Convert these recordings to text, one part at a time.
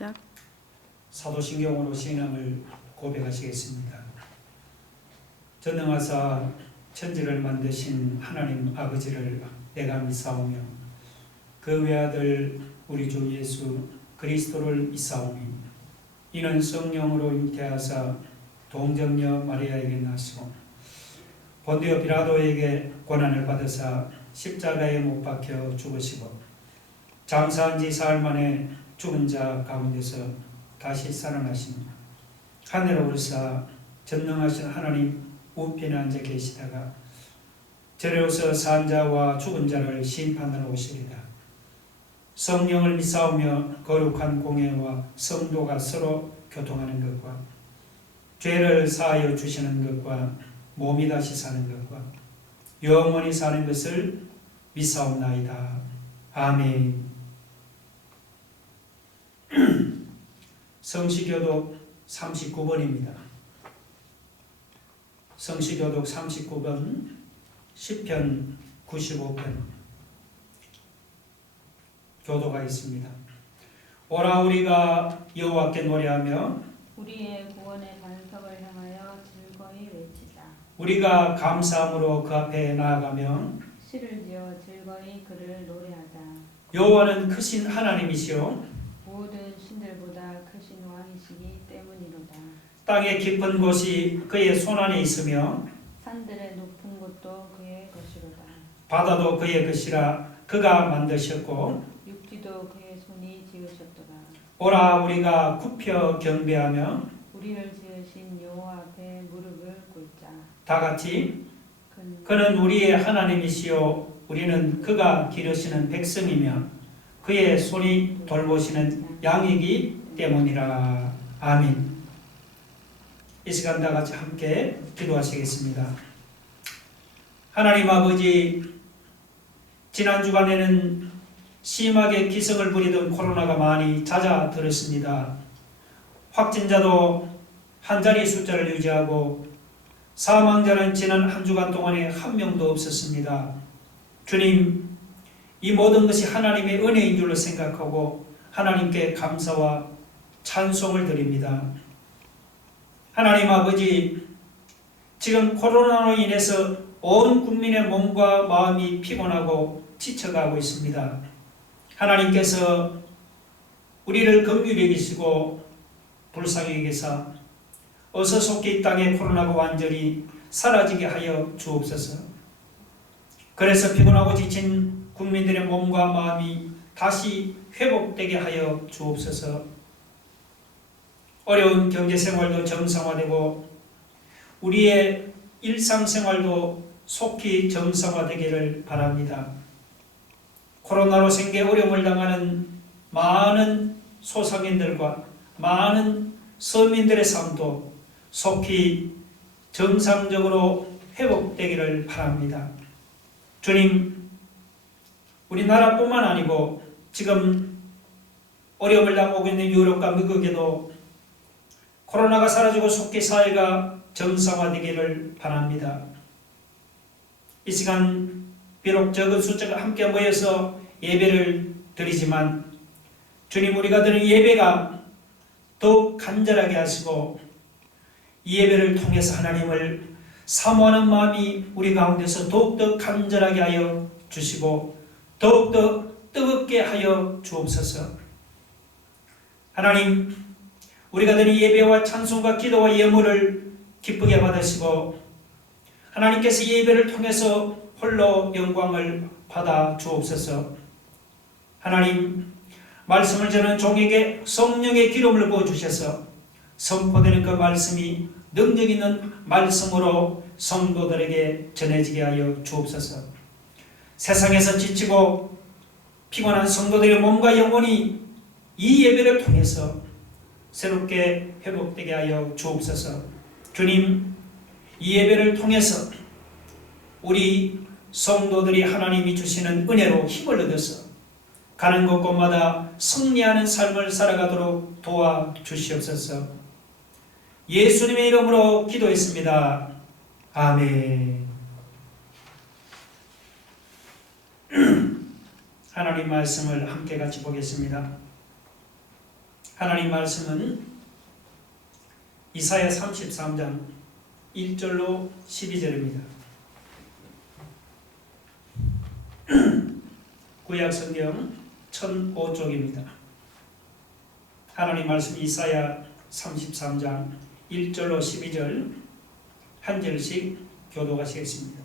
시작. 사도신경으로 신앙을 고백하시겠습니다. 전능하사 천지를 만드신 하나님 아버지를 내가 믿사오며 그 외아들 우리 주 예수 그리스도를 믿사오니 이는 성령으로 잉태하사 동정녀 마리아에게 나시고 본디오 빌라도에게 고난을 받으사 십자가에 못 박혀 죽으시고 장사한 지 사흘 만에 죽은 자 가운데서 다시 살아나시니 하늘에 오르사 전능하신 하나님 우편에 앉아 계시다가 저리로서 산 자와 죽은 자를 심판하러 오시리라. 성령을 믿사오며 거룩한 공예와 성도가 서로 교통하는 것과 죄를 사하여 주시는 것과 몸이 다시 사는 것과 영원히 사는 것을 믿사옵나이다. 아멘. 성시교독 39번입니다. 성시교독 39번 10편 95편 교도가 있습니다. 오라 우리가 여호와께 노래하며 우리의 구원의 반석을 향하여 즐거이 외치자. 우리가 감사함으로 그 앞에 나아가며 시를 지어 즐거이 그를 노래하자. 여호와는 크신 하나님이시요 모든 신들보다 크신 왕이시기 때문이로다. 땅의 깊은 곳이 그의 손안에 있으며 산들의 높은 곳도 그의 것이로다. 바다도 그의 것이라 그가 만드셨고 육지도 그의 손이 지으셨도다. 오라 우리가 굽혀 경배하며 우리를 지으신 여호와 앞에 무릎을 꿇자. 다같이 그는 그는 우리의 하나님이시요 우리는 그가 기르시는 백성이며 그의 손이 돌보시는 양이기 때문이라. 아멘. 이 시간 다 같이 함께 기도하시겠습니다. 하나님 아버지, 지난 주간에는 심하게 기승을 부리던 코로나가 많이 잦아들었습니다. 확진자도 한 자리 숫자를 유지하고 사망자는 지난 한 주간 동안에 한 명도 없었습니다. 주님, 이 모든 것이 하나님의 은혜인 줄로 생각하고 하나님께 감사와 찬송을 드립니다. 하나님 아버지, 지금 코로나로 인해서 온 국민의 몸과 마음이 피곤하고 지쳐가고 있습니다. 하나님께서 우리를 긍휼히 여기시고 불쌍히 여기사 어서 속히 이 땅의 코로나가 완전히 사라지게 하여 주옵소서. 그래서 피곤하고 지친 국민들의 몸과 마음이 다시 회복되게 하여 주옵소서. 어려운 경제생활도 정상화되고 우리의 일상생활도 속히 정상화되기를 바랍니다. 코로나로 생계 어려움을 당하는 많은 소상인들과 많은 서민들의 삶도 속히 정상적으로 회복되기를 바랍니다. 주님, 우리나라뿐만 아니고 지금 어려움을 당하고 있는 유럽과 미국에도 코로나가 사라지고 속히 사회가 정상화되기를 바랍니다. 이 시간 비록 적은 숫자가 함께 모여서 예배를 드리지만 주님, 우리가 드리는 예배가 더욱 간절하게 하시고 이 예배를 통해서 하나님을 사모하는 마음이 우리 가운데서 더욱더 간절하게 하여 주시고 더욱더 뜨겁게 하여 주옵소서. 하나님, 우리가 드린 예배와 찬송과 기도와 예물을 기쁘게 받으시고 하나님께서 예배를 통해서 홀로 영광을 받아 주옵소서. 하나님, 말씀을 전하는 종에게 성령의 기름을 부어주셔서 선포되는 그 말씀이 능력 있는 말씀으로 성도들에게 전해지게 하여 주옵소서. 세상에서 지치고 피곤한 성도들의 몸과 영혼이 이 예배를 통해서 새롭게 회복되게 하여 주옵소서. 주님, 이 예배를 통해서 우리 성도들이 하나님이 주시는 은혜로 힘을 얻어서 가는 곳곳마다 승리하는 삶을 살아가도록 도와주시옵소서. 예수님의 이름으로 기도했습니다. 아멘. 하나님 말씀을 함께 같이 보겠습니다. 하나님 말씀은 이사야 33장 1절로 12절입니다. 구약성경 1005쪽입니다. 하나님 말씀 이사야 33장 1절로 12절 한 절씩 교독하시겠습니다.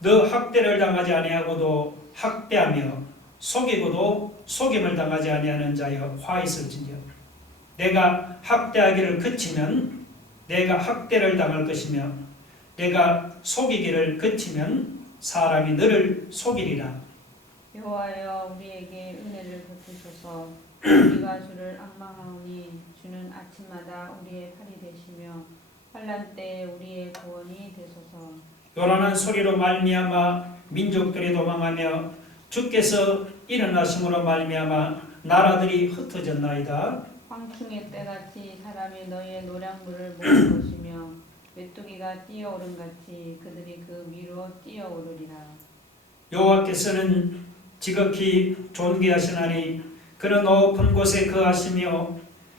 너 학대를 당하지 아니하고도 학대하며 속이고도 속임을 당하지 아니하는 자여 화 있을진저 내가 학대하기를 그치면 내가 학대를 당할 것이며 내가 속이기를 그치면 사람이 너를 속이리라. 여호와여 우리에게 은혜를 베푸소서. 우리가 주를 앙망하오니 주는 아침마다 우리의 팔이 되시며 환난 때에 우리의 구원이 되소서. 요란한 소리로 말미암아 민족들이 도망하며 주께서 일어나심으로 말미암아 나라들이 흩어졌나이다. 황충의 때같이 사람이 너희의 노량물을 먹을 것이며 메뚜기가 뛰어오른 같이 그들이 그 위로 뛰어오르리라. 여호와께서는 지극히 존귀하시나니 그는 높은 곳에 거하시며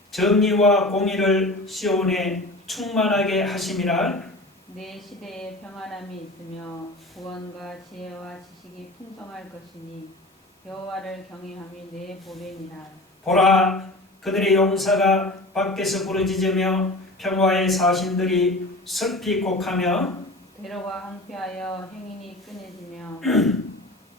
정의와 공의를 시온에 충만하게 하심이라. 내 시대에 평안함이 있으며 구원과 지혜와 지식이 풍성할 것이니 여호와를 경외함이 내 보배니라. 보라, 그들의 용사가 밖에서 부르짖으며 평화의 사신들이 슬피 곡하며 대로가 항폐하여 행인이 끊어지며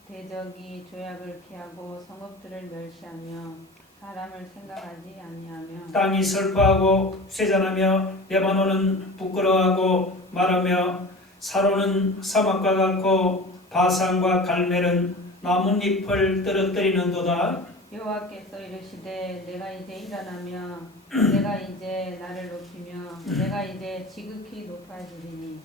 대적이 조약을 피하고 성읍들을 멸시하며 사람을 생각하지 아니하며 땅이 슬퍼하고 쇠잔하며 레바논은 부끄러워하고 말하며 사로는 사막과 같고 바산과 갈멜은 나뭇잎을 떨어뜨리는도다. 여호와께서 이르시되 내가 이제 일어나며 내가 이제 나를 높이며 내가 이제 지극히 높아지리니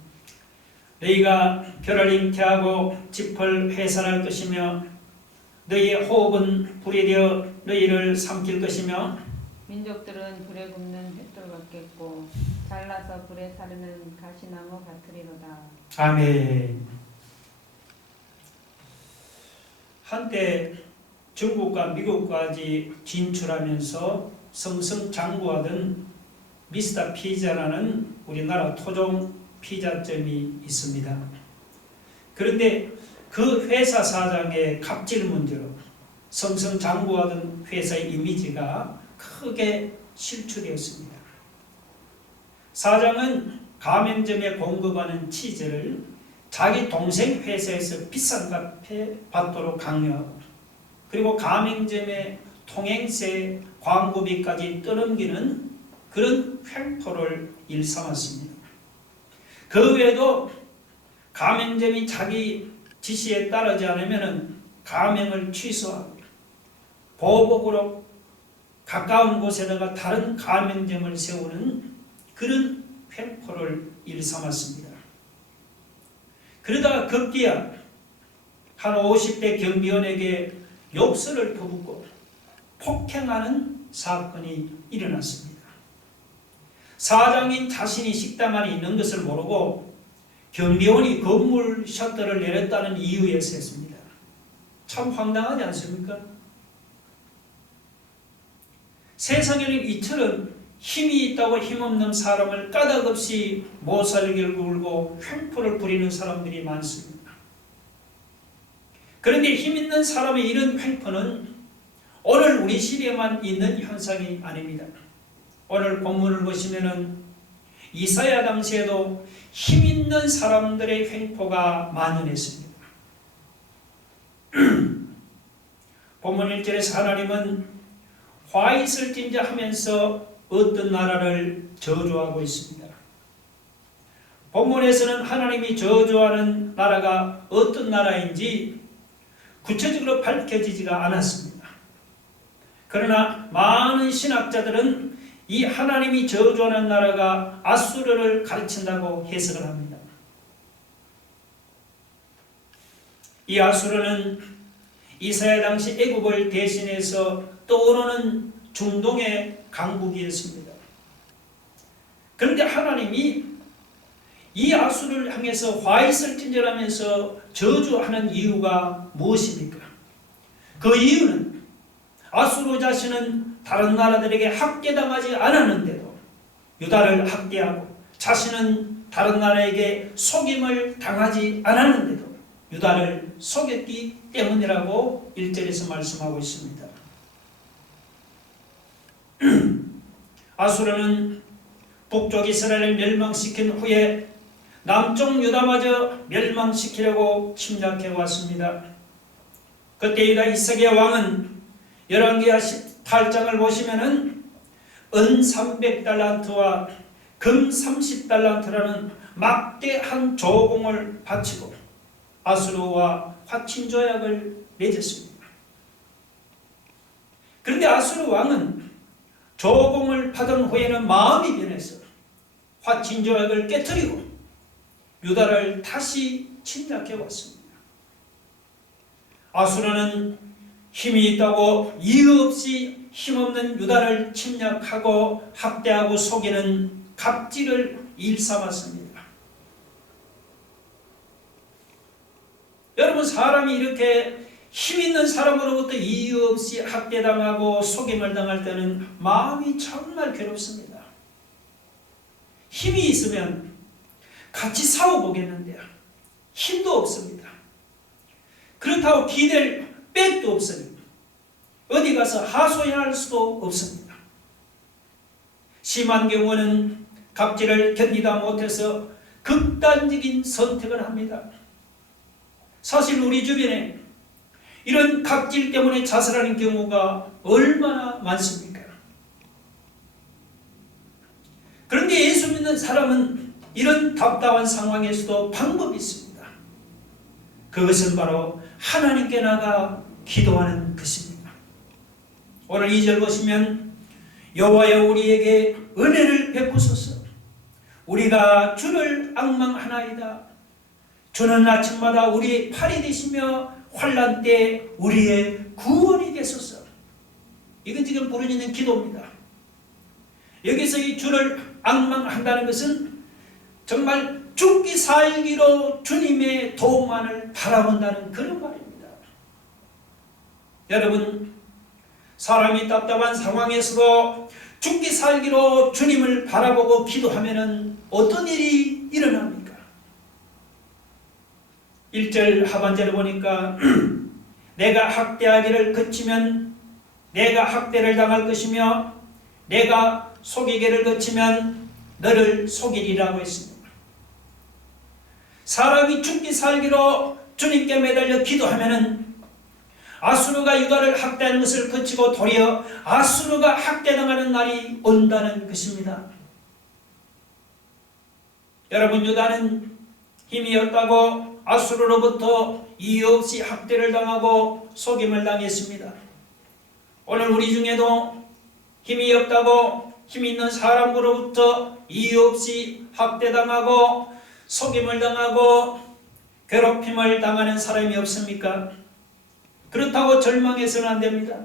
너희가 별을 잉태하고 짚을 해산할 것이며 너희의 호흡은 불이 되어 너희를 삼킬 것이며 민족들은 불에 굽는 횃돌 같겠고 잘라서 불에 사르는 가시나무 같으리로다. 아멘. 한때 중국과 미국까지 진출하면서 승승장구하던 미스터 피자라는 우리나라 토종 피자점이 있습니다. 그런데 그 회사 사장의 갑질 문제로 승승장구하던 회사의 이미지가 크게 실추되었습니다. 사장은 가맹점에 공급하는 치즈를 자기 동생 회사에서 비싼 값에 받도록 강요하고 그리고 가맹점의 통행세 광고비까지 떠넘기는 그런 횡포를 일삼았습니다. 그 외에도 가맹점이 자기 지시에 따르지 않으면 가맹을 취소하고 보복으로 가까운 곳에다가 다른 가맹점을 세우는 그런 횡포를 일삼았습니다. 그러다가 급기야 한 50대 경비원에게 욕설을 퍼붓고 폭행하는 사건이 일어났습니다. 사장인 자신이 식당 안에 있는 것을 모르고 경비원이 건물 셔터를 내렸다는 이유에서 했습니다. 참 황당하지 않습니까? 세상에는 이처럼 힘이 있다고 힘없는 사람을 까닭없이 모살기를 굴고 횡포를 부리는 사람들이 많습니다. 그런데 힘 있는 사람의 이런 횡포는 오늘 우리 시대에만 있는 현상이 아닙니다. 오늘 본문을 보시면은 이사야 당시에도 힘 있는 사람들의 횡포가 만연했습니다. 본문 1절에서 하나님은 화 있을진저 하면서 어떤 나라를 저주하고 있습니다. 본문에서는 하나님이 저주하는 나라가 어떤 나라인지 구체적으로 밝혀지지가 않았습니다. 그러나 많은 신학자들은 이 하나님이 저주하는 나라가 아수르를 가르친다고 해석을 합니다. 이 아수르는 이사야 당시 애굽을 대신해서 떠오르는 중동의 강국이었습니다. 그런데 하나님이 이 아수르를 향해서 화 있을진저라면서 저주하는 이유가 무엇입니까? 그 이유는 아수르 자신은 다른 나라들에게 학대당하지 않았는데도 유다를 학대하고 자신은 다른 나라에게 속임을 당하지 않았는데도 유다를 속였기 때문이라고 1절에서 말씀하고 있습니다. 아수르는 북쪽 이스라엘을 멸망시킨 후에 남쪽 유다마저 멸망시키려고 침략해 왔습니다. 그때 유다 이삭의 왕은 열왕기하 8장을 보시면은 은 300달란트와 금 30달란트라는 막대한 조공을 바치고 아수르와 화친 조약을 맺었습니다. 그런데 아수르 왕은 조공을 받은 후에는 마음이 변해서 화친 조약을 깨뜨리고 유다를 다시 침략해 왔습니다. 아수르는 힘이 있다고 이유 없이 힘없는 유다를 침략하고 학대하고 속이는 갑질을 일삼았습니다. 여러분, 사람이 이렇게 힘 있는 사람으로부터 이유 없이 학대당하고 속임을 당할 때는 마음이 정말 괴롭습니다. 힘이 있으면 같이 싸워보겠는데요, 힘도 없습니다. 그렇다고 기댈 백도 없으니 어디 가서 하소연할 수도 없습니다. 심한 경우는 갑질을 견디다 못해서 극단적인 선택을 합니다. 사실 우리 주변에 이런 갑질 때문에 자살하는 경우가 얼마나 많습니까? 그런데 예수 믿는 사람은 이런 답답한 상황에서도 방법이 있습니다. 그것은 바로 하나님께 나가 기도하는 것입니다. 오늘 2절 보시면 여호와여 우리에게 은혜를 베푸소서. 우리가 주를 앙망하나이다. 주는 아침마다 우리의 팔이 되시며 환난 때 우리의 구원이 되소서. 이건 지금 부르짖는 기도입니다. 여기서 이 주를 앙망한다는 것은 정말 죽기 살기로 주님의 도움만을 바라본다는 그런 말입니다. 여러분, 사람이 답답한 상황에서도 죽기 살기로 주님을 바라보고 기도하면 어떤 일이 일어납니까? 1절 하반절을 보니까 내가 학대하기를 그치면 내가 학대를 당할 것이며 내가 속이기를 그치면 너를 속이리라고 했습니다. 사람이 죽기 살기로 주님께 매달려 기도하면은 아수르가 유다를 학대하는 것을 그치고 도리어 아수르가 학대당하는 날이 온다는 것입니다. 여러분, 유다는 힘이 없다고 아수르로부터 이유 없이 학대를 당하고 속임을 당했습니다. 오늘 우리 중에도 힘이 없다고 힘 있는 사람으로부터 이유 없이 학대당하고 속임을 당하고 괴롭힘을 당하는 사람이 없습니까? 그렇다고 절망해서는 안 됩니다.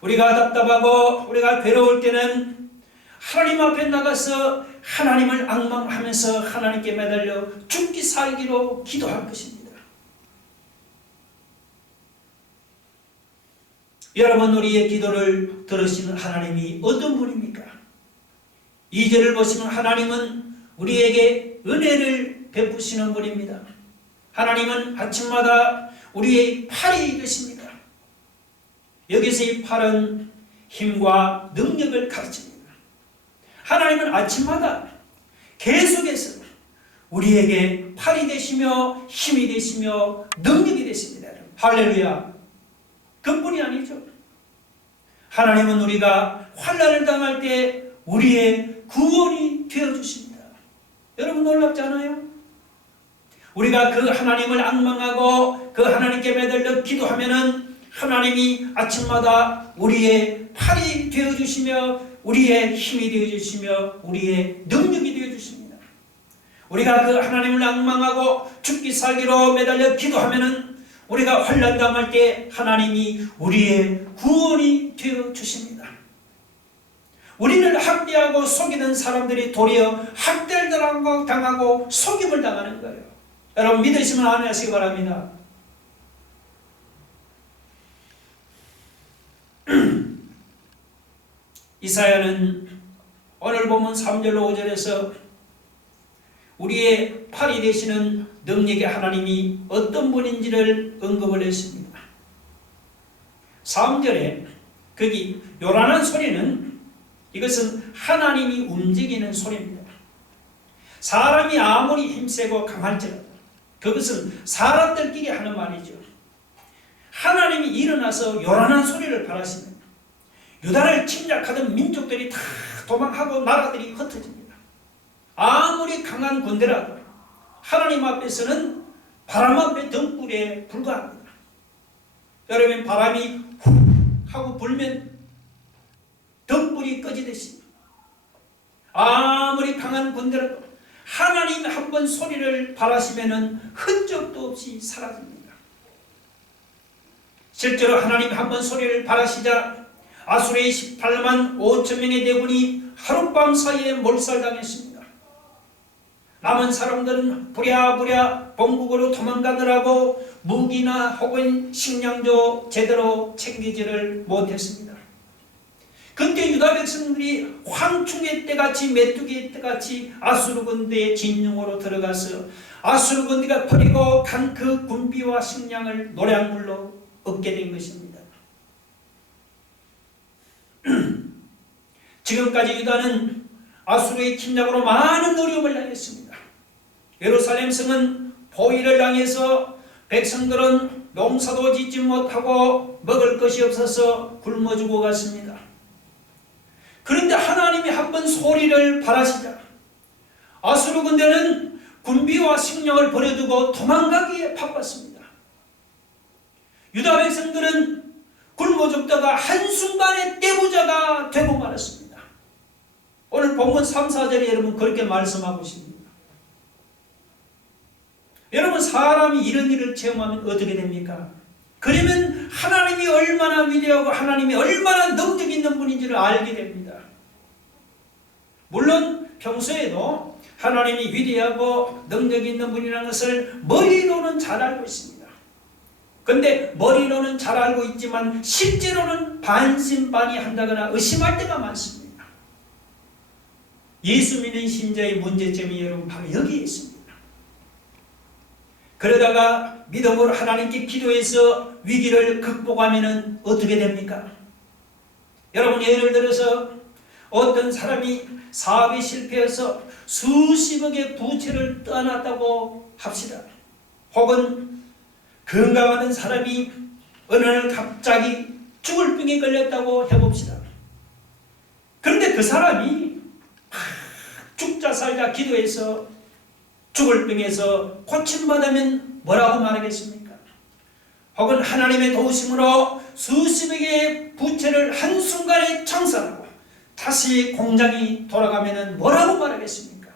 우리가 답답하고 우리가 괴로울 때는 하나님 앞에 나가서 하나님을 앙망하면서 하나님께 매달려 죽기 살기로 기도할 것입니다. 여러분, 우리의 기도를 들으시는 하나님이 어떤 분입니까? 2절을 보시면 하나님은 우리에게 은혜를 베푸시는 분입니다. 하나님은 아침마다 우리의 팔이 되십니다. 여기서 이 팔은 힘과 능력을 가르칩니다. 하나님은 아침마다 계속해서 우리에게 팔이 되시며 힘이 되시며 능력이 되십니다. 할렐루야. 그뿐이 아니죠. 하나님은 우리가 환난을 당할 때 우리의 구원이 되어주십니다. 여러분, 놀랍지 않아요? 우리가 그 하나님을 앙망하고 그 하나님께 매달려 기도하면은 하나님이 아침마다 우리의 팔이 되어주시며 우리의 힘이 되어주시며 우리의 능력이 되어주십니다. 우리가 그 하나님을 앙망하고 죽기 살기로 매달려 기도하면은 우리가 환난 당할 때 하나님이 우리의 구원이 되어주십니다. 우리를 학대하고 속이는 사람들이 도리어 학대를 당하고 속임을 당하는 거예요. 여러분, 믿으시면 아멘 하시기 바랍니다. 이사야는 오늘 보면 3절로 5절에서 우리의 팔이 되시는 능력의 하나님이 어떤 분인지를 언급을 했습니다. 3절에 거기 요란한 소리는 이것은 하나님이 움직이는 소리입니다. 사람이 아무리 힘세고 강할지라도 그것은 사람들끼리 하는 말이죠. 하나님이 일어나서 요란한 소리를 발하시면 유다를 침략하던 민족들이 다 도망하고 나라들이 흩어집니다. 아무리 강한 군대라도 하나님 앞에서는 바람 앞에 등불에 불과합니다. 여러분, 바람이 훅 하고 불면 등불이 꺼지듯이 아무리 강한 군대라도 하나님 한번 소리를 발하시면 흔적도 없이 사라집니다. 실제로 하나님 한번 소리를 발하시자 아수르의 18만 5천 명의 대군이 하룻밤 사이에 몰살당했습니다. 남은 사람들은 부랴부랴 본국으로 도망가느라고 무기나 혹은 식량도 제대로 챙기지를 못했습니다. 그때 유다 백성들이 황충의 때같이 메뚜기의 때같이 아수르 군대의 진영으로 들어가서 아수르 군대가 버리고 간 그 군비와 식량을 노량물로 얻게 된 것입니다. 지금까지 유다는 아수르의 침략으로 많은 어려움을 당했습니다. 예루살렘 성은 포위를 당해서 백성들은 농사도 짓지 못하고 먹을 것이 없어서 굶어 죽어갔습니다. 그런데 하나님이 한번 소리를 발하시자 아수르 군대는 군비와 식량을 버려두고 도망가기에 바빴습니다. 유다 백성들은 굶어 죽다가 한순간에 떼부자가 되고 말았습니다. 오늘 본문 3, 4절에 여러분 그렇게 말씀하고 있습니다. 여러분, 사람이 이런 일을 체험하면 어떻게 됩니까? 그러면 하나님이 얼마나 위대하고 하나님이 얼마나 능력 있는 분인지를 알게 됩니다. 물론 평소에도 하나님이 위대하고 능력 있는 분이라는 것을 머리로는 잘 알고 있습니다. 그런데 머리로는 잘 알고 있지만 실제로는 반신반의한다거나 의심할 때가 많습니다. 예수 믿는 신자의 문제점이 여러분 바로 여기에 있습니다. 그러다가 믿음으로 하나님께 기도해서 위기를 극복하면 어떻게 됩니까? 여러분, 예를 들어서 어떤 사람이 사업에 실패해서 수십억의 부채를 떠났다고 합시다. 혹은 건강하던 사람이 어느 날 갑자기 죽을 병에 걸렸다고 해봅시다. 그런데 그 사람이 죽자 살자 기도해서 죽을 병에서 고침받으면 뭐라고 말하겠습니까? 혹은 하나님의 도우심으로 수십억의 부채를 한순간에 청산하고 다시 공장이 돌아가면 뭐라고 말하겠습니까?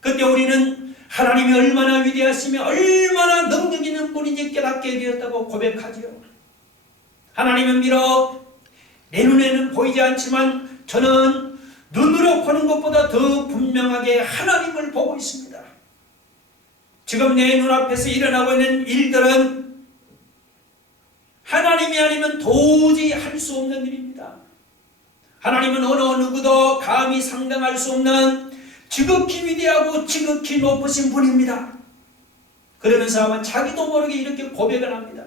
그때 우리는 하나님이 얼마나 위대하시며 얼마나 능력 있는 분인지 깨닫게 되었다고 고백하지요. 하나님은 비록 내 눈에는 보이지 않지만 저는 눈으로 보는 것보다 더 분명하게 하나님을 보고 있습니다. 지금 내 눈앞에서 일어나고 있는 일들은 하나님이 아니면 도저히 할 수 없는 일입니다. 하나님은 어느 누구도 감히 상당할 수 없는 지극히 위대하고 지극히 높으신 분입니다. 그러면서 아마 자기도 모르게 이렇게 고백을 합니다.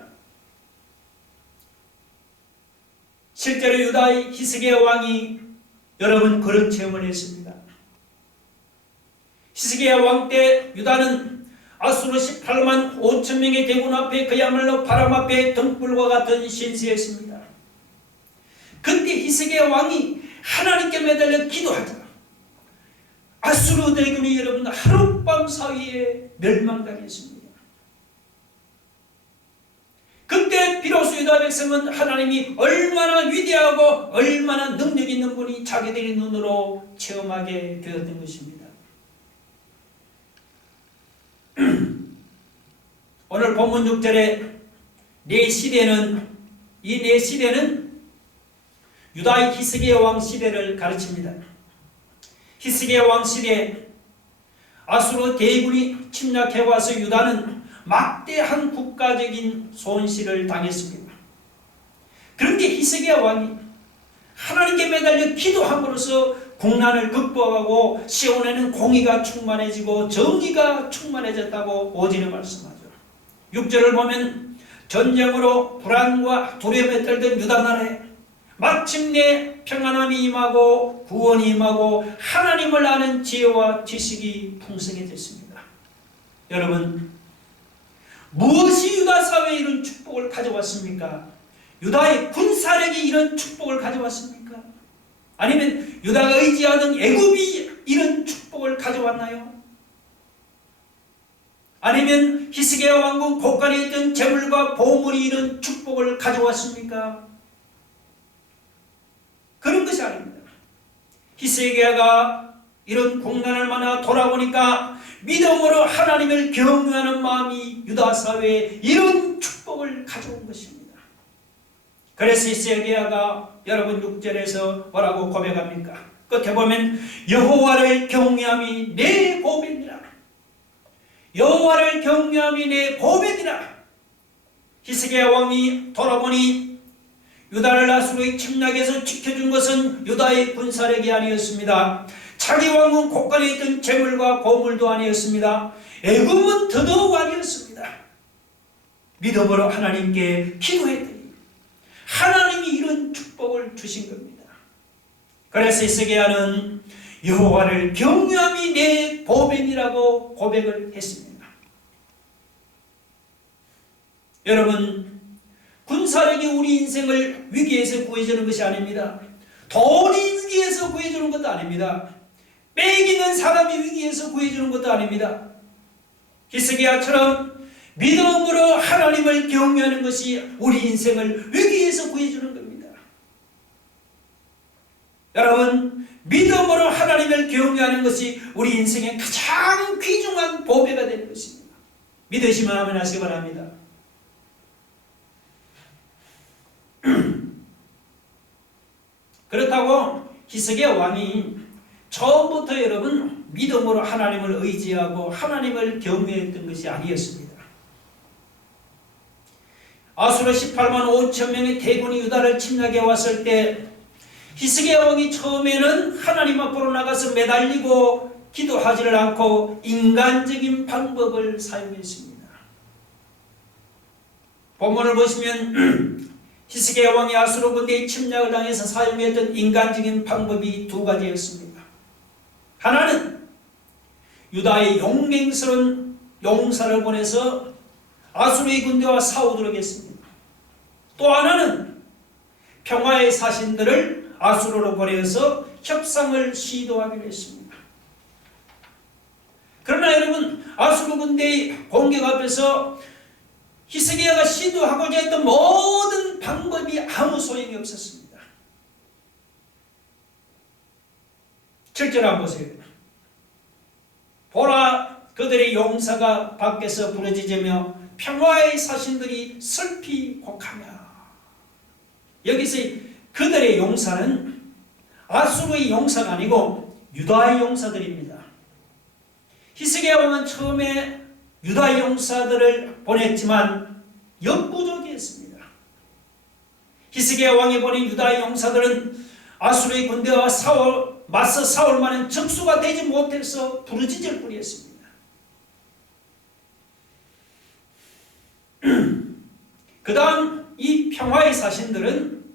실제로 유다의 히스기야 왕이 여러분 그런 체험을 했습니다. 히스기야 왕 때 유다는 아수르 18만 5천 명의 대군 앞에 그야말로 바람 앞에 등불과 같은 신세였습니다. 그때 히스기야 왕이 하나님께 매달려 기도하자 아수르 대군이 여러분 하룻밤 사이에 멸망당했습니다. 그때 비로소 유다 백성은 하나님이 얼마나 위대하고 얼마나 능력 있는 분이 자기들의 눈으로 체험하게 되었던 것입니다. 오늘 본문 6절에 내 시대는 이 내 시대는 유다의 히스기야 왕 시대를 가르칩니다. 히스기야 왕 시대 아수르 대군이 침략해 와서 유다는 막대한 국가적인 손실을 당했습니다. 그런데 히스기야 왕이 하나님께 매달려 기도함으로써 국난을 극복하고 시온에는 공의가 충만해지고 정의가 충만해졌다고 오진이 말씀하죠. 6절을 보면 전쟁으로 불안과 두려움에 떨던 유다 나라에 마침내 평안함이 임하고 구원이 임하고 하나님을 아는 지혜와 지식이 풍성해졌습니다. 여러분, 무엇이 유다 사회에 이런 축복을 가져왔습니까? 유다의 군사력이 이런 축복을 가져왔습니까? 아니면 유다가 의지하는 애굽이 이런 축복을 가져왔나요? 아니면 히스기야 왕국 곳간에 있던 재물과 보물이 이런 축복을 가져왔습니까? 그런 것이 아닙니다. 히스기야가 이런 국난을 만나 돌아보니까 믿음으로 하나님을 경외하는 마음이 유다 사회에 이런 축복을 가져온 것입니다. 그래서 히스기야가 여러분 6절에서 뭐라고 고백합니까? 끝에 보면 여호와를 경외함이 내 보배니라. 여호와를 경외함이 내 보배니라. 히스기야 왕이 돌아보니 유다를 아수르의 침략에서 지켜준 것은 유다의 군사력이 아니었습니다. 자기 왕은 곳간에 있던 재물과 보물도 아니었습니다. 애굽은 더더욱 아니었습니다. 믿음으로 하나님께 기도했더니 하나님이 이런 축복을 주신 겁니다. 그래서 히스기야는 여호와를 경외함이 내 보배니라고 고백을 했습니다. 여러분, 군사력이 우리 인생을 위기에서 구해주는 것이 아닙니다. 돈이 위기에서 구해주는 것도 아닙니다. 빼기는 사람이 위기에서 구해주는 것도 아닙니다. 히스기야처럼 믿음으로 하나님을 경외하는 것이 우리 인생을 위기에서 구해주는 겁니다. 여러분, 믿음으로 하나님을 경외하는 것이 우리 인생의 가장 귀중한 보배가 되는 것입니다. 믿으시면 아멘 하시기 바랍니다. 그렇다고 히스기야 왕이 처음부터 여러분 믿음으로 하나님을 의지하고 하나님을 경외했던 것이 아니었습니다. 아수르 18만 5천 명의 대군이 유다를 침략해 왔을 때 히스기야 왕이 처음에는 하나님 앞으로 나가서 매달리고 기도하지를 않고 인간적인 방법을 사용했습니다. 본문을 보시면 히스기야 왕이 아수르 군대의 침략을 당해서 사용했던 인간적인 방법이 두 가지였습니다. 하나는 유다의 용맹스러운 용사를 보내서 아수르의 군대와 싸우도록 했습니다. 또 하나는 평화의 사신들을 아수르로 보내서 협상을 시도하기로 했습니다. 그러나 여러분, 아수르 군대의 공격 앞에서 히스기야가 시도하고자 했던 모든 방법이 아무 소용이 없었습니다. 7절 한번 보세요. 보라, 그들의 용사가 밖에서 부르짖으며 평화의 사신들이 슬피 곡하며. 여기서 그들의 용사는 아수르의 용사가 아니고 유다의 용사들입니다. 히스기야 왕은 처음에 유다의 용사들을 보냈지만 역부족이었습니다. 히스기야 왕이 보낸 유다의 용사들은 아수르의 군대와 맞서 싸울 만한 적수가 되지 못해서 부르짖을 뿐이었습니다. 그 다음 이 평화의 사신들은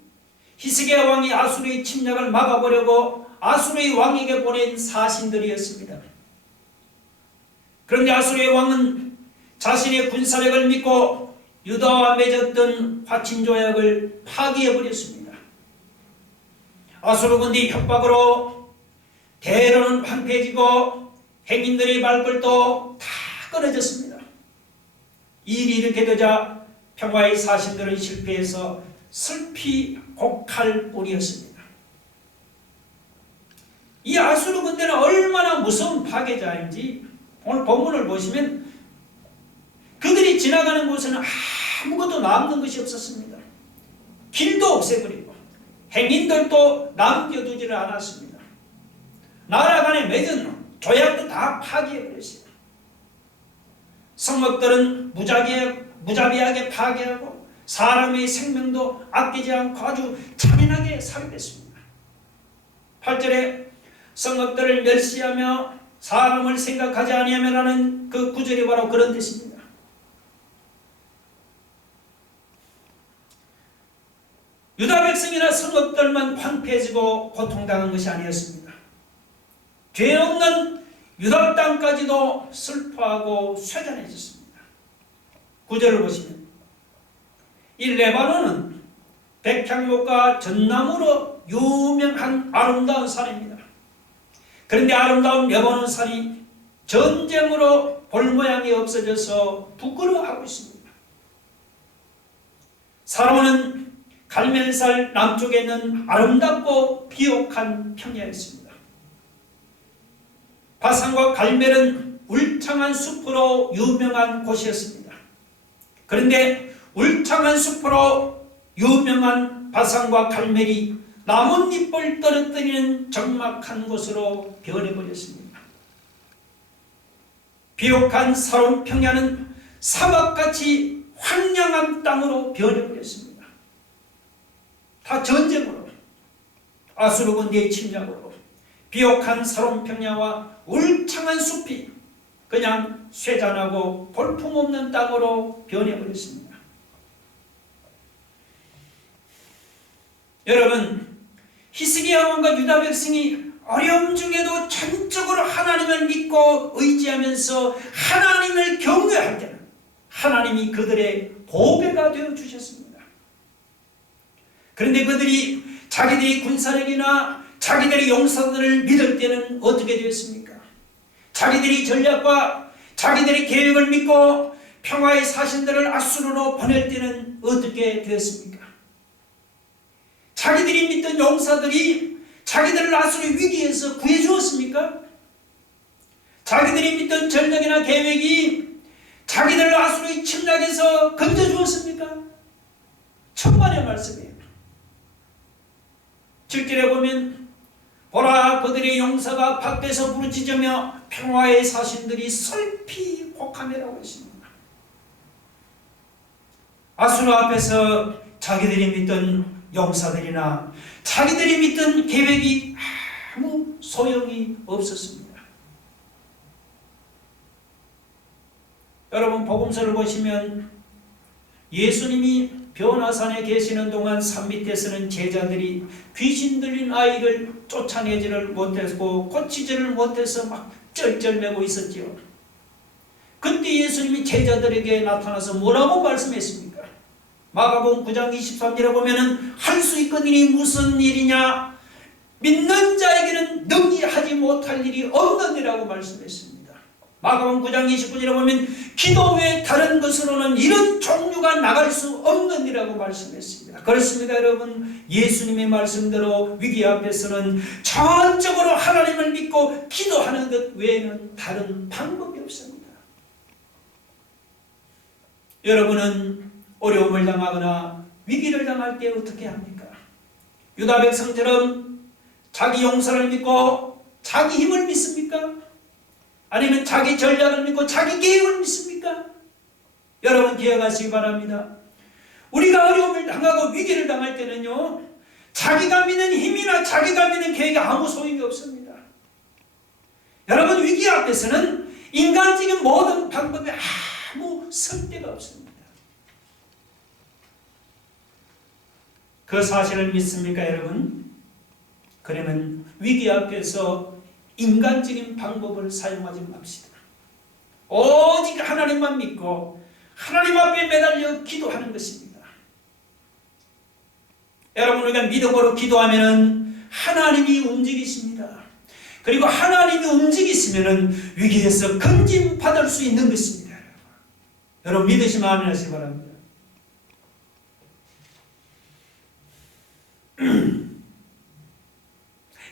히스기야 왕이 아수르의 침략을 막아보려고 아수르의 왕에게 보낸 사신들이었습니다. 그런데 아수르의 왕은 자신의 군사력을 믿고 유다와 맺었던 화친조약을 파기해버렸습니다. 아수르 군대의 협박으로 대로는 황폐해지고 행인들의 말벌도 다 끊어졌습니다. 일이 이렇게 되자 평화의 사신들은 실패해서 슬피 곡할 뿐이었습니다. 이 아수르 군대는 얼마나 무서운 파괴자인지 오늘 본문을 보시면 그들이 지나가는 곳에는 아무것도 남는 것이 없었습니다. 길도 없애버리고 행인들도 남겨두지를 않았습니다. 나라 간에 맺은 조약도 다 파괴해버렸습니다. 성막들은 무자비하게 파괴하고 사람의 생명도 아끼지 않고 아주 잔인하게 살게 됐습니다. 8절에 성읍들을 멸시하며 사람을 생각하지 아니하며라는 그 구절이 바로 그런 뜻입니다. 유다 백성이나 성읍들만 황폐해지고 고통당한 것이 아니었습니다. 죄 없는 유다 땅까지도 슬퍼하고 쇠잔해졌습니다. 9절을 보시면 이 레바논은 백향목과 전나무로 유명한 아름다운 산입니다. 그런데 아름다운 레바논 산이 전쟁으로 볼모양이 없어져서 부끄러워하고 있습니다. 살로몬은 갈멜살 남쪽에 있는 아름답고 비옥한 평야였습니다. 바산과 갈멜은 울창한 숲으로 유명한 곳이었습니다. 그런데 울창한 숲으로 유명한 바산과 갈멜이 나뭇잎을 떨어뜨리는 적막한 곳으로 변해버렸습니다. 비옥한 사론 평야는 사막같이 황량한 땅으로 변해버렸습니다. 다 전쟁으로, 아수르 군대의 침략으로 비옥한 사론 평야와 울창한 숲이 그냥 쇠잔하고 볼품없는 땅으로 변해버렸습니다. 여러분, 히스기야 왕과 유다 백성이 어려움 중에도 전적으로 하나님을 믿고 의지하면서 하나님을 경외할 때는 하나님이 그들의 보배가 되어 주셨습니다. 그런데 그들이 자기들이 군사력이나 자기들의 용사들을 믿을 때는 어떻게 되었습니까? 자기들이 전략과 자기들의 계획을 믿고 평화의 사신들을 아수르로 보낼 때는 어떻게 되었습니까? 자기들이 믿던 용사들이 자기들을 아수르 위기에서 구해주었습니까? 자기들이 믿던 전략이나 계획이 자기들을 아수르의 침략에서 건져주었습니까? 천만의 말씀이에요. 7절에 보면 보라, 그들의 용사가 밖에서 부르짖으며 평화의 사신들이 슬피 곡하매라고 했습니다. 아수르 앞에서 자기들이 믿던 용사들이나 자기들이 믿던 계획이 아무 소용이 없었습니다. 여러분, 복음서를 보시면 예수님이 변화산에 계시는 동안 산 밑에서는 제자들이 귀신 들린 아이를 쫓아내지를 못했고 고치지를 못해서 막 쩔쩔매고 있었지요. 그때 예수님이 제자들에게 나타나서 뭐라고 말씀했습니까? 마가복음 9장 23절에 보면은 할 수 있거니와 무슨 일이냐, 믿는 자에게는 능히 하지 못할 일이 없느니라고 말씀했습니다. 마가복음 9장 29절에 보면 기도 외에 다른 것으로는 이런 종류가 나갈 수 없느니라고 말씀했습니다. 그렇습니다, 여러분. 예수님의 말씀대로 위기 앞에서는 전적으로 하나님을 믿고 기도하는 것 외에는 다른 방법이 없습니다. 여러분은 어려움을 당하거나 위기를 당할 때 어떻게 합니까? 유다 백성처럼 자기 용사를 믿고 자기 힘을 믿습니까? 아니면 자기 전략을 믿고 자기 계획을 믿습니까? 여러분, 기억하시기 바랍니다. 우리가 어려움을 당하고 위기를 당할 때는요, 자기가 믿는 힘이나 자기가 믿는 계획이 아무 소용이 없습니다. 여러분, 위기 앞에서는 인간적인 모든 방법에 아무 설득가 없습니다. 그 사실을 믿습니까, 여러분? 그러면 위기 앞에서 인간적인 방법을 사용하지 맙시다. 오직 하나님만 믿고 하나님 앞에 매달려 기도하는 것입니다. 여러분, 우리가 믿음으로 기도하면 하나님이 움직이십니다. 그리고 하나님이 움직이시면 위기에서 건짐받을 수 있는 것입니다. 여러분, 믿으시면 아멘 하시기 바랍니다.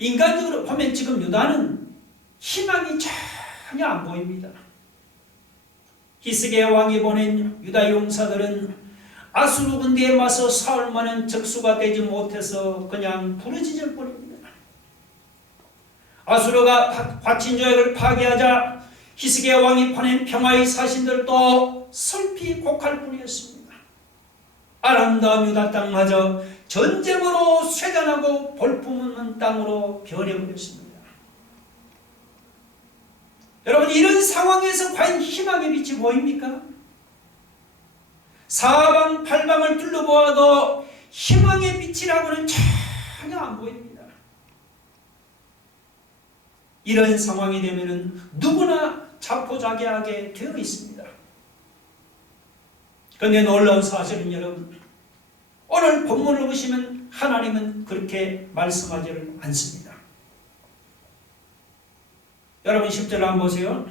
인간적으로 보면 지금 유다는 희망이 전혀 안 보입니다. 히스기야 왕이 보낸 유다 용사들은 아수르 군대에 맞서 싸울 만한 적수가 되지 못해서 그냥 부르짖을 뿐입니다. 아수르가 화친 조약을 파괴하자 히스기야 왕이 보낸 평화의 사신들도 슬피 곡할 뿐이었습니다. 아름다운 유다 땅마저 전쟁으로 쇠잔하고 볼품없는 땅으로 변해버렸습니다. 여러분, 이런 상황에서 과연 희망의 빛이 보입니까? 사방팔방을 둘러보아도 희망의 빛이라고는 전혀 안 보입니다. 이런 상황이 되면 누구나 자포자기하게 되어 있습니다. 그런데 놀라운 사실은 여러분, 오늘 본문을 보시면 하나님은 그렇게 말씀하지를 않습니다. 여러분 10절 한번 보세요.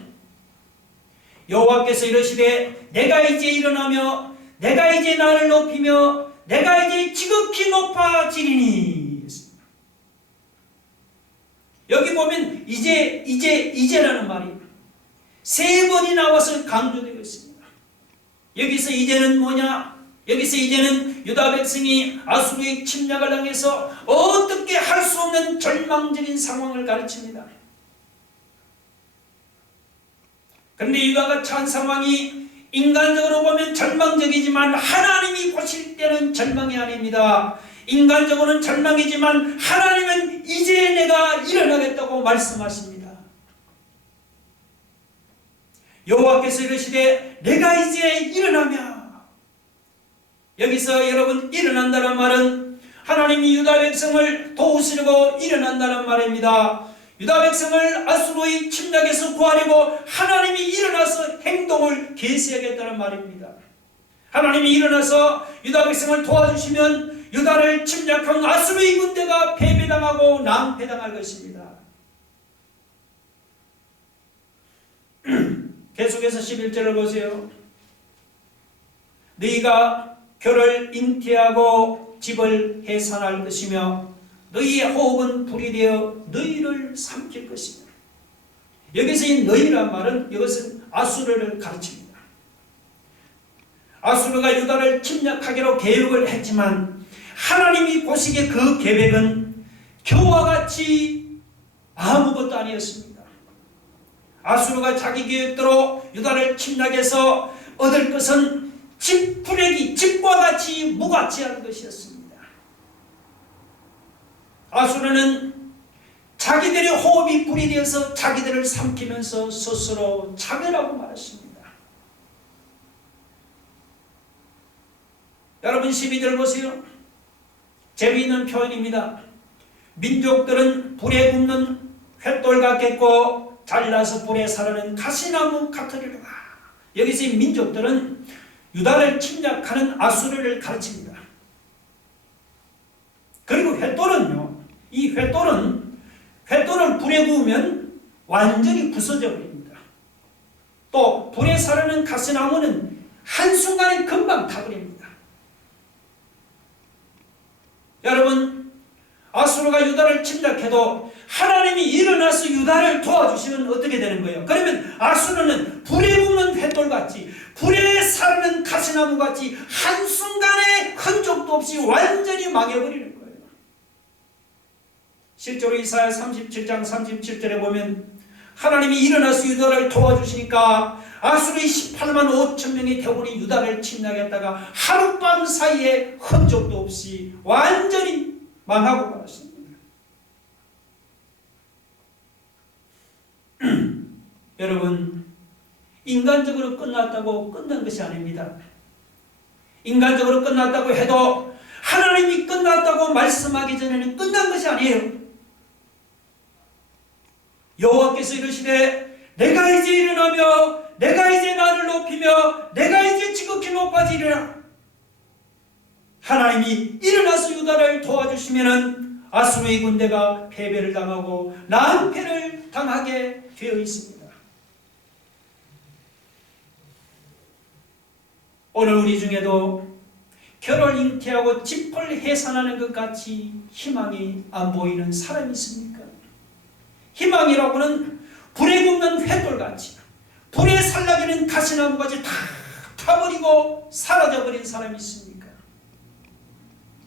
여호와께서 이르시되 내가 이제 일어나며 내가 이제 나를 높이며 내가 이제 지극히 높아지리니. 여기 보면 이제라는 말이 세 번이 나와서 강조되고 있습니다. 여기서 이제는 뭐냐? 여기서 이제는 유다 백성이 아수르의 침략을 당해서 어떻게 할 수 없는 절망적인 상황을 가르칩니다. 그런데 유다가 처한 상황이 인간적으로 보면 절망적이지만 하나님이 보실 때는 절망이 아닙니다. 인간적으로는 절망이지만 하나님은 이제 내가 일어나겠다고 말씀하십니다. 여호와께서 이르시되 내가 이제 일어나며, 여기서 여러분 일어난다는 말은 하나님이 유다 백성을 도우시려고 일어난다는 말입니다. 유다 백성을 아수르의 침략에서 구하려고 하나님이 일어나서 행동을 개시하겠다는 말입니다. 하나님이 일어나서 유다 백성을 도와주시면 유다를 침략한 아수르의 군대가 패배당하고 낭패당할 것입니다. 계속해서 11절을 보세요. 너희가 결을 잉태하고 집을 해산할 것이며 너희의 호흡은 불이 되어 너희를 삼킬 것이다. 여기서 이 너희란 말은 이것은 아수르를 가르칩니다. 아수르가 유다를 침략하기로 계획을 했지만 하나님이 보시기에 그 계획은 겨와 같이 아무것도 아니었습니다. 아수르가 자기 계획대로 유다를 침략해서 얻을 것은 집부레기, 집과 같이 무가치한 것이었습니다. 아수르는 자기들의 호흡이 불이 되어서 자기들을 삼키면서 스스로 자멸하고 말았습니다. 여러분 12절 보세요. 재미있는 표현입니다. 민족들은 불에 굽는 횃돌 같겠고 잘라서 불에 사르는 가시나무 같으리라. 여기서 이 민족들은 유다를 침략하는 아수르를 가르칩니다. 그리고 횃돌은요, 이 횃돌을 불에 구우면 완전히 부서져 버립니다. 또 불에 사르는 가시나무는 한순간에 금방 타버립니다. 여러분, 아수르가 유다를 침략해도 하나님이 일어나서 유다를 도와주시면 어떻게 되는 거예요? 그러면 아수르는 불에 굽는 횃돌같이, 불에 사르는 가시나무같이 한순간에 흔적도 없이 완전히 망해버리는 거예요. 실제로 이사야 37장 37절에 보면 하나님이 일어나서 유다를 도와주시니까 아수르의 18만 5천 명의 대군이 유다를 침략했다가 하룻밤 사이에 흔적도 없이 완전히 망하고 말았습니다. 여러분, 인간적으로 끝났다고 끝난 것이 아닙니다. 인간적으로 끝났다고 해도 하나님이 끝났다고 말씀하기 전에는 끝난 것이 아니에요. 여호와께서 이르시되 내가 이제 일어나며 내가 이제 나를 높이며 내가 이제 지극히 높아지리라. 하나님이 일어나서 유다를 도와주시면 아수르의 군대가 패배를 당하고 낭패를 당하게 되어 있습니다. 오늘 우리 중에도 결을 잉태하고 집을 해산하는 것 같이 희망이 안 보이는 사람이 있습니까? 희망이라고는 불에 굽는 횃돌같이, 불에 살라기는 가시나무같이 다 타버리고 사라져버린 사람이 있습니까?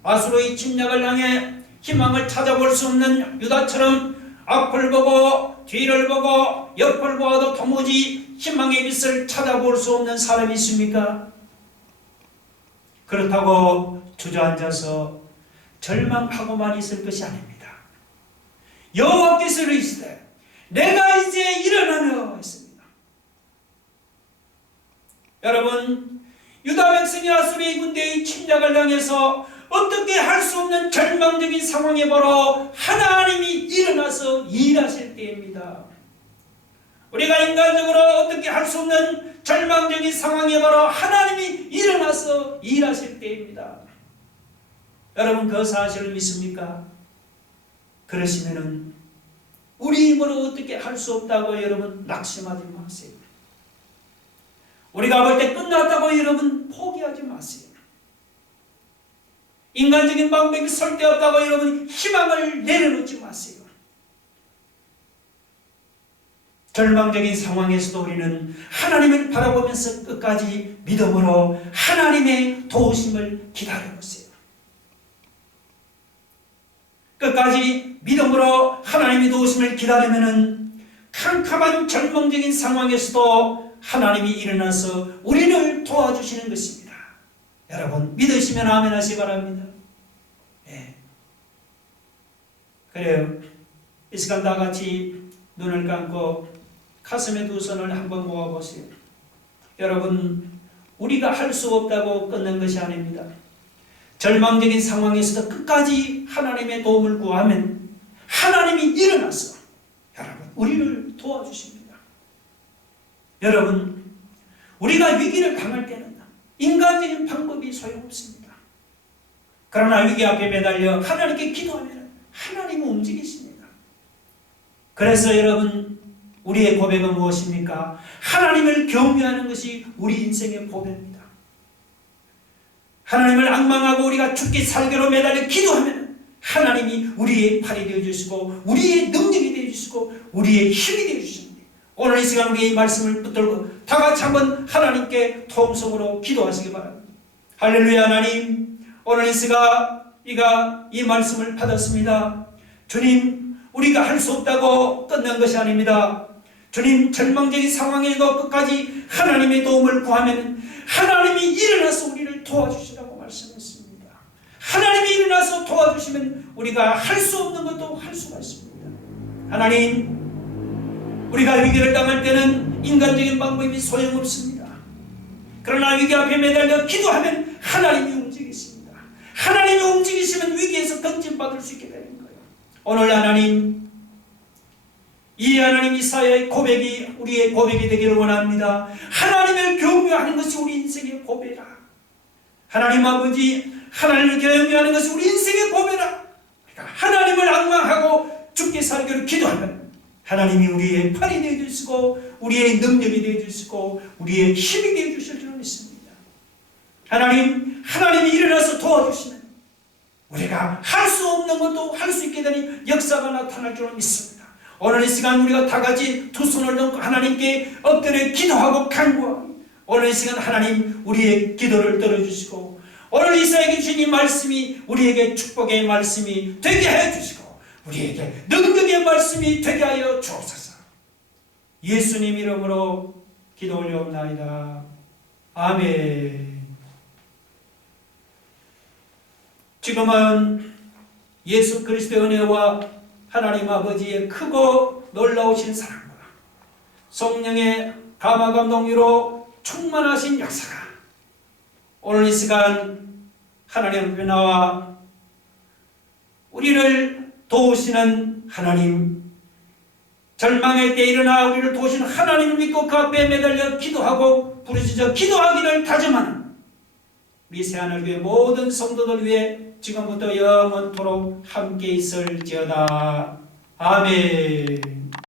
아수르의 침략을 당해 희망을 찾아볼 수 없는 유다처럼 앞을 보고 뒤를 보고 옆을 보아도 도무지 희망의 빛을 찾아볼 수 없는 사람이 있습니까? 그렇다고 주저앉아서 절망하고만 있을 것이 아닙니다. 여호와께서 이르시되 내가 이제 일어나며 했습니다. 여러분, 유다 백성이 아수르의 군대의 침략을 당해서 어떻게 할 수 없는 절망적인 상황에 바로 하나님이 일어나서 일하실 때입니다. 우리가 인간적으로 어떻게 할 수 없는 절망적인 상황에 바로 하나님이 일어나서 일하실 때입니다. 여러분, 그 사실을 믿습니까? 그러시면은 우리 힘으로 어떻게 할 수 없다고 여러분 낙심하지 마세요. 우리가 볼 때 끝났다고 여러분 포기하지 마세요. 인간적인 방법이 설데없다고 여러분 희망을 내려놓지 마세요. 절망적인 상황에서도 우리는 하나님을 바라보면서 끝까지 믿음으로 하나님의 도우심을 기다려보세요. 끝까지 믿음으로 하나님의 도우심을 기다리면은 캄캄한 절망적인 상황에서도 하나님이 일어나서 우리를 도와주시는 것입니다. 여러분, 믿으시면 아멘 하시기 바랍니다. 예. 그래요. 이 시간 다 같이 눈을 감고 가슴에 두 손을 한번 모아보세요. 여러분, 우리가 할 수 없다고 끝낸 것이 아닙니다. 절망적인 상황에서도 끝까지 하나님의 도움을 구하면 하나님이 일어나서 여러분 우리를 도와주십니다. 여러분, 우리가 위기를 당할 때는 인간적인 방법이 소용없습니다. 그러나 위기 앞에 매달려 하나님께 기도하면 하나님은 움직이십니다. 그래서 여러분, 우리의 고백은 무엇입니까? 하나님을 경외하는 것이 우리 인생의 고백입니다. 하나님을 앙망하고 우리가 죽기 살기로 매달려 기도하면 하나님이 우리의 팔이 되어주시고 우리의 능력이 되어주시고 우리의 힘이 되어주십니다. 오늘 이 시간 우리의 말씀을 붙들고 다 같이 한번 하나님께 통성으로 기도하시기 바랍니다. 할렐루야. 하나님, 오늘 이 시간 이 말씀을 받았습니다. 주님, 우리가 할 수 없다고 끝난 것이 아닙니다. 주님, 절망적인 상황에도 끝까지 하나님의 도움을 구하면 하나님이 일어나서 우리를 도와주시라고 말씀했습니다. 하나님이 일어나서 도와주시면 우리가 할 수 없는 것도 할 수가 있습니다. 하나님, 우리가 위기를 당할 때는 인간적인 방법이 소용없습니다. 그러나 위기 앞에 매달려 기도하면 하나님이 움직이십니다. 하나님이 움직이시면 위기에서 건진받을 수 있게 되는 거예요. 오늘 하나님, 이 하나님 이사야의 고백이 우리의 고백이 되기를 원합니다. 하나님을 경외하는 것이 우리 인생의 고백이라. 하나님 아버지, 하나님을 경외하는 것이 우리 인생의 고백이라. 그러니까 하나님을 앙망하고 죽게 살기로 기도하면 하나님이 우리의 팔이 되어주시고 우리의 능력이 되어주시고 우리의 힘이 되어주실 줄 믿습니다. 하나님이 일어나서 도와주시면 우리가 할 수 없는 것도 할 수 있게 되니 역사가 나타날 줄 믿습니다. 오늘 이 시간 우리가 다 같이 두 손을 들고 하나님께 엎드려 기도하고 간구하고 오늘 이 시간 하나님 우리의 기도를 들어주시고 오늘 이사야에게 주신 이 말씀이 우리에게 축복의 말씀이 되게 해주시고 우리에게 능력의 말씀이 되게 하여 주옵소서. 예수님 이름으로 기도 올려옵나이다. 아멘. 지금은 예수 그리스도의 은혜와 하나님 아버지의 크고 놀라우신 사랑과 성령의 감화 감동으로 충만하신 역사가 오늘 이 시간 하나님 앞에 나와 우리를 도우시는 하나님, 절망의 때 일어나 우리를 도우시는 하나님을 믿고 그 앞에 매달려 기도하고 부르짖어 기도하기를 다짐하는 우리 새하늘 교회 모든 성도들 위해 지금부터 영원토록 함께 있을지어다. 아멘.